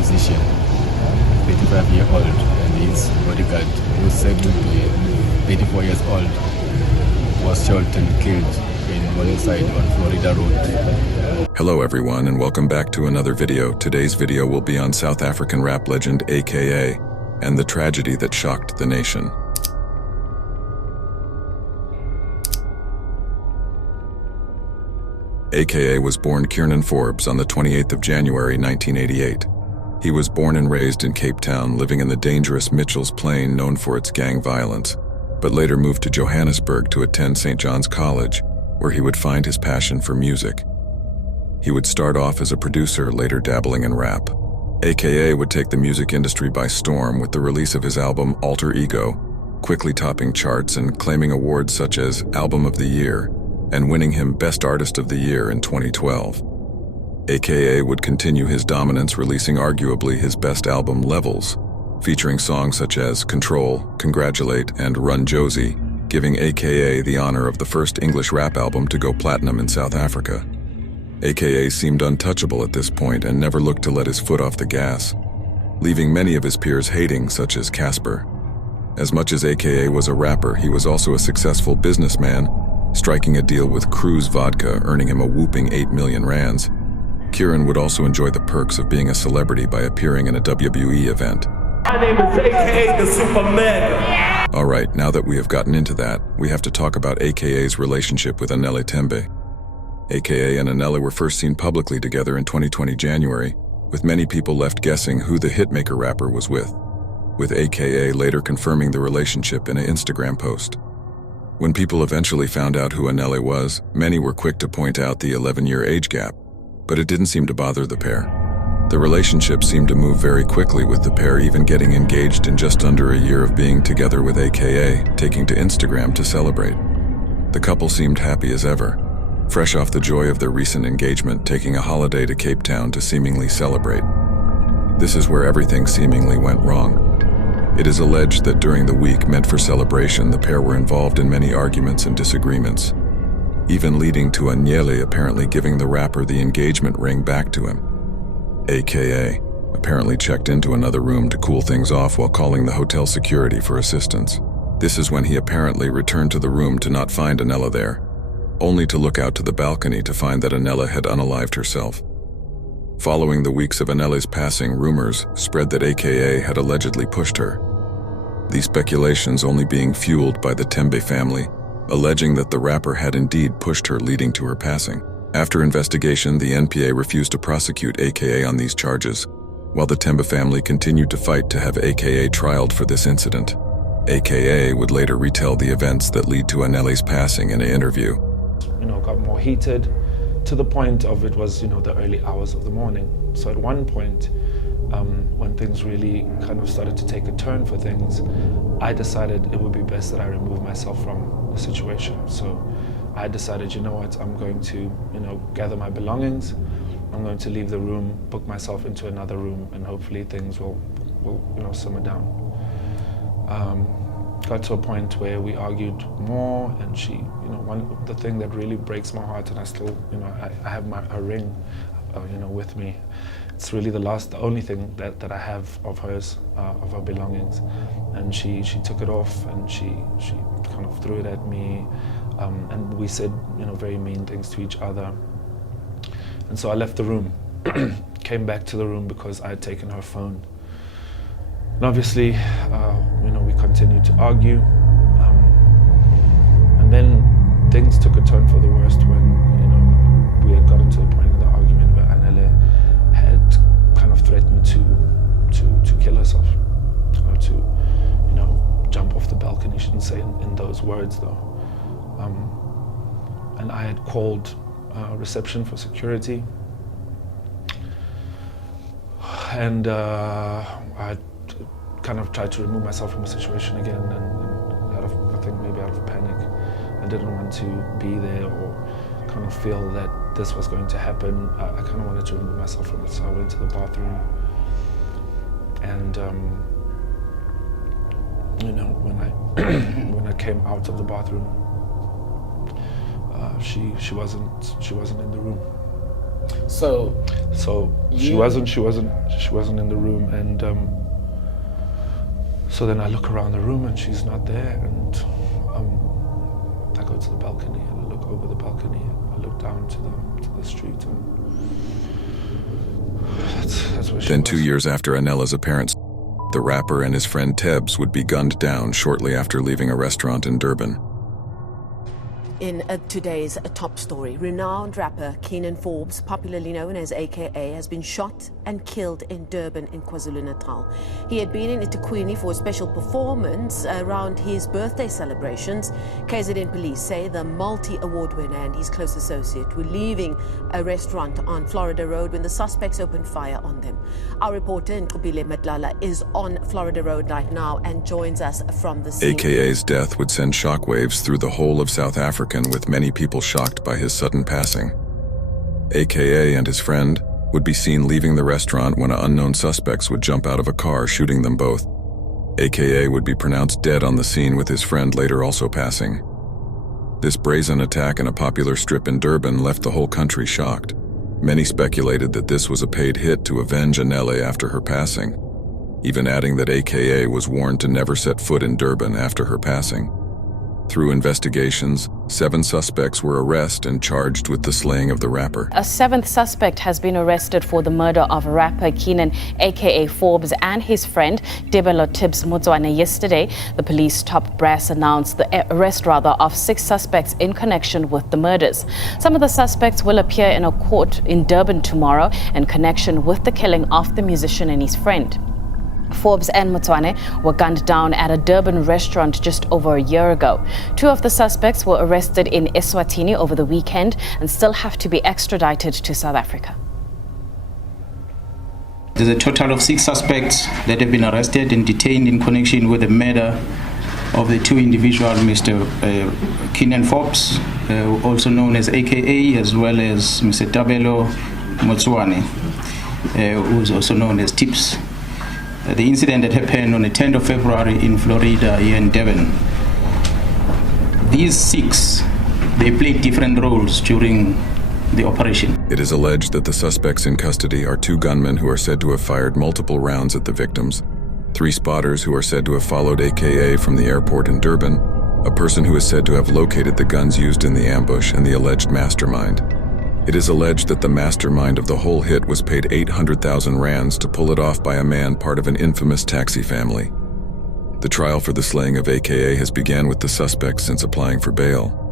musician, 35-year-old, and his bodyguard, who said to be 34 years old, was shot and killed in Morningside on Florida Road. Hello everyone, and welcome back to another video. Today's video will be on South African rap legend AKA and the tragedy that shocked the nation. AKA was born Kiernan Forbes on the 28th of January 1988. He was born and raised in Cape Town, living in the dangerous Mitchell's Plain known for its gang violence, but later moved to Johannesburg to attend St. John's College, where he would find his passion for music. He would start off as a producer, later dabbling in rap. AKA would take the music industry by storm with the release of his album Alter Ego, quickly topping charts and claiming awards such as Album of the Year and winning him Best Artist of the Year in 2012. AKA would continue his dominance, releasing arguably his best album, Levels, featuring songs such as Control, Congratulate, and Run Josie, giving AKA the honor of the first English rap album to go platinum in South Africa. AKA seemed untouchable at this point and never looked to let his foot off the gas, leaving many of his peers hating, such as Casper. As much as AKA was a rapper, he was also a successful businessman, striking a deal with Cruise Vodka, earning him a whooping 8 million rands. Kieran would also enjoy the perks of being a celebrity by appearing in a WWE event. My name is AKA the Superman. Alright, now that we have gotten into that, we have to talk about AKA's relationship with Anele Tembe. AKA and Anele were first seen publicly together in 2020 January, with many people left guessing who the hitmaker rapper was with AKA later confirming the relationship in an Instagram post. When people eventually found out who Anele was, many were quick to point out the 11-year age gap, but it didn't seem to bother the pair. The relationship seemed to move very quickly, with the pair even getting engaged in just under a year of being together, with AKA taking to Instagram to celebrate. The couple seemed happy as ever, fresh off the joy of their recent engagement, taking a holiday to Cape Town to seemingly celebrate. This is where everything seemingly went wrong. It is alleged that during the week meant for celebration, the pair were involved in many arguments and disagreements, even leading to Anele apparently giving the rapper the engagement ring back to him. AKA apparently checked into another room to cool things off while calling the hotel security for assistance. This is when he apparently returned to the room to not find Anele there, only to look out to the balcony to find that Anele had unalived herself. Following the weeks of Anele's passing, rumors spread that AKA had allegedly pushed her. These speculations only being fueled by the Tembe family, alleging that the rapper had indeed pushed her, leading to her passing. After investigation, the NPA refused to prosecute AKA on these charges, while the Tembe family continued to fight to have AKA trialed for this incident. AKA would later retell the events that lead to Anele's passing in an interview. Got more heated to the point of it was, the early hours of the morning. So at one point, when things really kind of started to take a turn for things, I decided it would be best that I remove myself from the situation. So I decided, you know what, I'm going to, gather my belongings. I'm going to leave the room, book myself into another room, and hopefully things will simmer down. Got to a point where we argued more, and she, the thing that really breaks my heart, and I still, I have her ring, with me. It's really the only thing that I have of hers, of her belongings, and she took it off, and she kind of threw it at me, and we said, very mean things to each other. And so I left the room, came back to the room because I had taken her phone. And obviously, we continued to argue, and then things took a turn for the worst when, we had gotten to the point in the argument where Anele had kind of threatened to kill herself, or to, jump off the balcony. She didn't say in those words though. And I had called reception for security, and I kind of tried to remove myself from the situation again, and out of panic. I didn't want to be there or kind of feel that this was going to happen. I kind of wanted to remove myself from it, so I went to the bathroom, and when I came out of the bathroom, she wasn't in the room. So she wasn't in the room, and so then I look around the room and she's not there, and I go to the balcony and I look over the balcony and I look down to the street, and that's where she Then was. 2 years after Anella's appearance, the rapper and his friend Tebbs would be gunned down shortly after leaving a restaurant in Durban. In today's top story, renowned rapper Keenan Forbes, popularly known as AKA, has been shot and killed in Durban in KwaZulu-Natal. He had been in eThekwini for a special performance around his birthday celebrations. KZN police say the multi-award winner and his close associate were leaving a restaurant on Florida Road when the suspects opened fire on them. Our reporter Nkubile Madlala is on Florida Road right now and joins us from the scene. AKA's death would send shockwaves through the whole of South Africa, with many people shocked by his sudden passing. AKA and his friend would be seen leaving the restaurant when unknown suspects would jump out of a car, shooting them both. AKA would be pronounced dead on the scene, with his friend later also passing. This brazen attack in a popular strip in Durban left the whole country shocked. Many speculated that this was a paid hit to avenge Anele after her passing, even adding that AKA was warned to never set foot in Durban after her passing. Through investigations, 7 suspects were arrested and charged with the slaying of the rapper. A 7th suspect has been arrested for the murder of rapper Keenan, aka Forbes, and his friend Debelo Tibbs Motswane yesterday. The police top brass announced the arrest of 6 suspects in connection with the murders. Some of the suspects will appear in a court in Durban tomorrow in connection with the killing of the musician and his friend. Forbes and Motswane were gunned down at a Durban restaurant just over a year ago. 2 of the suspects were arrested in Eswatini over the weekend and still have to be extradited to South Africa. There's a total of 6 suspects that have been arrested and detained in connection with the murder of the 2 individuals, Mr. Keenan Forbes, also known as AKA, as well as Mr. Debelo Motswane, who is also known as Tibbs. The incident that happened on the 10th of February in Florida, here in Devon. These 6, they played different roles during the operation. It is alleged that the suspects in custody are 2 gunmen who are said to have fired multiple rounds at the victims, 3 spotters who are said to have followed AKA from the airport in Durban, a person who is said to have located the guns used in the ambush, and the alleged mastermind. It is alleged that the mastermind of the whole hit was paid 800,000 rands to pull it off by a man part of an infamous taxi family. The trial for the slaying of AKA has begun, with the suspects since applying for bail.